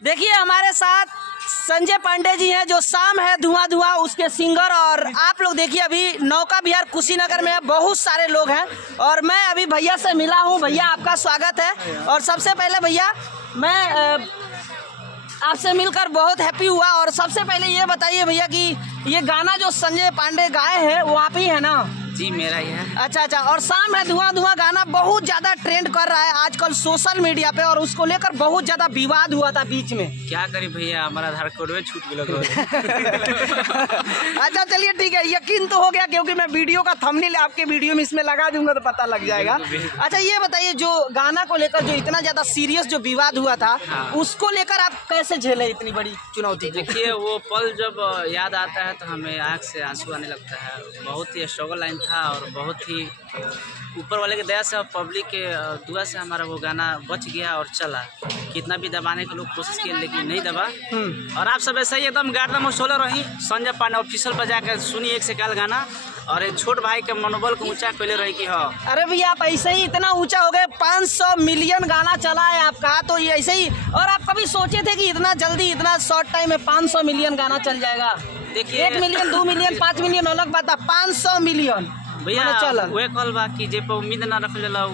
देखिए हमारे साथ संजय पांडे जी हैं जो शाम है धुआं धुआं उसके सिंगर। और आप लोग देखिए अभी नौका विहार कुशीनगर में बहुत सारे लोग हैं और मैं अभी भैया से मिला हूं। भैया आपका स्वागत है। और सबसे पहले भैया मैं आपसे मिलकर बहुत हैप्पी हुआ। और सबसे पहले ये बताइए भैया कि ये गाना जो संजय पांडे गाए हैं वो आप ही है ना? जी मेरा ही है। अच्छा। और शाम है धुआं धुआं गाना बहुत ज्यादा ट्रेंड कर रहा है आजकल सोशल मीडिया पे और उसको लेकर बहुत ज्यादा विवाद हुआ था बीच में। क्या करी भैया, हमारा आधार कार्ड में छूट गया। अच्छा चलिए ठीक है, यकीन तो हो गया क्योंकि मैं वीडियो का थंबनेल आपके वीडियो में इसमें लगा दूंगा तो पता लग जाएगा। अच्छा ये बताइए जो गाना को लेकर जो इतना ज्यादा सीरियस जो विवाद हुआ था उसको लेकर आप कैसे झेले इतनी बड़ी चुनौती? देखिए वो पल जब याद आता है तो हमें आँख से आंसू आने लगता है। बहुत ही स्ट्रगल लाइन था और बहुत ही ऊपर वाले की दया से और पब्लिक के दुआ से हमारा वो गाना बच गया और चला। कितना भी दबाने के लोग कोशिश किए लेकिन नहीं दबा। और आप सब ऐसा ही एकदम गार्डन में सोलर रही संजय पांडे ऑफिशियल पर जाकर सुनी एक सेकंड गाना और एक छोट भाई के मनोबल को ऊंचा कैले रही कि हाँ। अरे भैया आप ऐसे ही इतना ऊंचा हो गए, 500 मिलियन गाना चला है आपका, तो ये ऐसे ही। और आप कभी सोचे थे कि इतना जल्दी इतना शॉर्ट टाइम में 500 मिलियन गाना चल जाएगा? देखिए 1 मिलियन 2 मिलियन 5 मिलियन अलग बात है, 500 मिलियन भैया वे कल बा कि जे पर उम्मीद ना रख जाला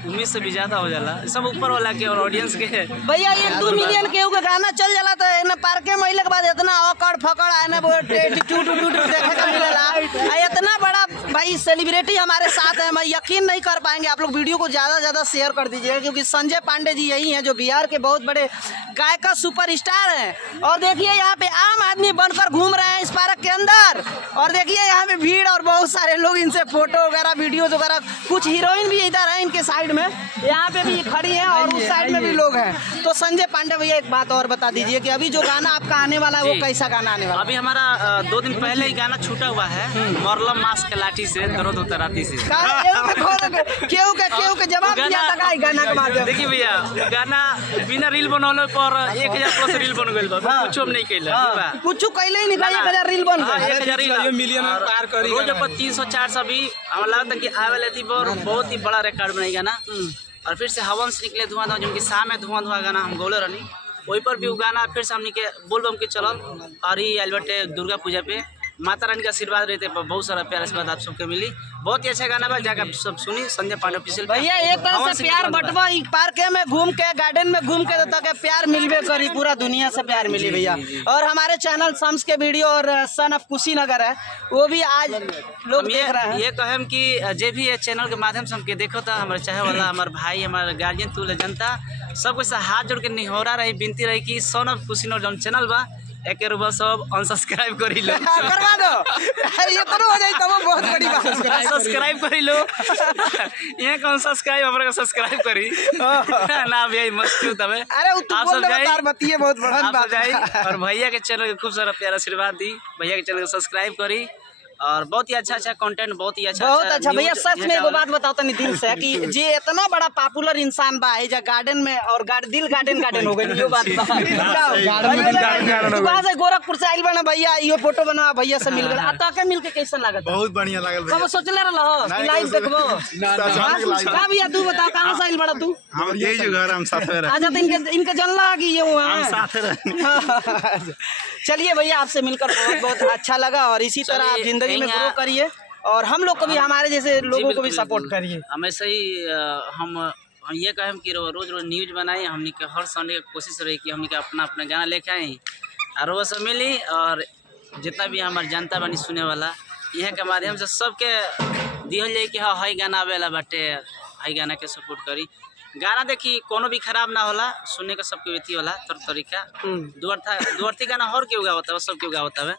उम्मीद से भी ज्यादा हो जाला। सब ऊपर वाला के और ऑडियंस के भैया 1-2 मिलियन के गाना चल जाला तो ना पार्के महिला के बाद इतना अकड़ फकड़ आए ना टूट देखे का मिलेला। इतना बड़ा भाई सेलिब्रिटी हमारे साथ है, मैं यकीन नहीं कर पाएंगे। आप लोग वीडियो को ज्यादा शेयर कर दीजिएगा क्योंकि संजय पांडे जी यही हैं जो बिहार के बहुत बड़े गायक सुपरस्टार हैं। और देखिए यहाँ पे आम आदमी बनकर घूम रहे हैं इस पार्क के अंदर। और देखिए यहाँ पे भीड़ और बहुत सारे लोग इनसे फोटो वगैरह वीडियोज वगैरह, कुछ हीरोइन भी इधर है इनके साइड में, यहाँ पे भी खड़ी हैं और उस साइड में भी लोग हैं। तो संजय पांडे भैया एक बात और बता दीजिए कि अभी जो गाना आपका आने वाला है वो कैसा गाना आने वाला? अभी हमारा 2 दिन पहले ही गाना छूटा हुआ है, मरलम मास के लाठी से दर्द होता राती से। केहू के जवाब दिया था का गाना के माध्यम। देखिए भैया गाना बिना रील बनौले पर 1000+ रील बन गइल बा। कुछ हम नहीं कइला कुछ कइले ही नहीं, 1000 रील बन गए, 1000 रील मिलियन पार करी रोज पर 300-400 भी हमरा लगता कि आवे वाले थी और बहुत ही बड़ा रिकॉर्ड बनाई गाना। और फिर से हवन से निकले धुआं धुआं जिनकी शाम में धुआं धुआं गाना हम गौले रहनी वही पर भी वो गाना फिर से हमने के बोल बम के चलल। और ये अलबटे दुर्गा पूजा पे माता रानी का आशीर्वाद रहते पर बहुत सारा प्यार आशीर्वाद आप सबके मिली। बहुत ही अच्छा गाना बा, जाकर सब सुनी संजय पांडे ऑफिशियल। भैया एक तरह से प्यार बंटवा पार्क में घूम के गार्डन में घूम के तक प्यार मिलवे करी, पूरा दुनिया से प्यार मिली भैया। और हमारे चैनल शम्स के वीडियो और सन ऑफ कुशीनगर है वो भी आज लोग देख रहे हैं। ये कहें कि जे भी चैनल के माध्यम से हमके देखो था हमारे चाहे वाला हमारे भाई हमारे गार्जियन तुल जनता सबको से हाथ जोड़ के निहोरा रही विनती रही कि सन ऑफ कुशीनगर जो चैनल बा एक सब अनसब्सक्राइब करी लो। करवा दो ये तो हो जाए तब बहुत बड़ी बात। सब्सक्राइब करी लो ये कौन सब्सक्राइब हमरा का सब्सक्राइब करी ना भैया मस्ती तबे। अरे आप सब जाई बतिए बहुत बड़ा बात जाई। और भैया के चैनल के खूब सारा प्यारा आशीर्वाद दी, भैया के चैनल को सब्सक्राइब करी और बहुत ही अच्छा कंटेंट बहुत ही अच्छा भैया। सच में एक बात बताओ तनी दिल से कि जे इतना बड़ा पॉपुलर इंसान बा है जा गार्डन में और दिल गार्डन हो गई यो बात बा। वहां से गोरखपुर से आइल बना भैया यो फोटो बना भैया से मिल गया आता के मिल के कैसन लागत? बहुत बढ़िया लागल भैया। कब सोचले रहल कि लाइव देखबो का भैया? तू बता कहां से आइल बड़ा तू? हम यही जो घर हम साथ में रह। अच्छा तो इनके जानला कि ये हम साथ रह। चलिए भैया आपसे मिलकर बहुत अच्छा लगा और इसी तरह आप जिंदगी में ग्रो करिए और हम लोग को भी हमारे जैसे लोगों को भी सपोर्ट करिए। हमेशा ही हम ये कहें कि रोज न्यूज बनाए हमने के हर संडे की कोशिश रही कि हमने के अपना गाना लेके आए और वो सब मिली। और जितना भी हमारे जनता बनी सुने वाला यहाँ के माध्यम से सबके दिहल जाए कि हाँ हाई गाना आवेला बाटे, हाई गाना के सपोर्ट करी। गाना देखी कोनो भी खराब ना होला, सुनने का सबके व्यक्ति होला तरीका। दुअर्थी गाना हर के उगा होता है, सबके उगा होता है।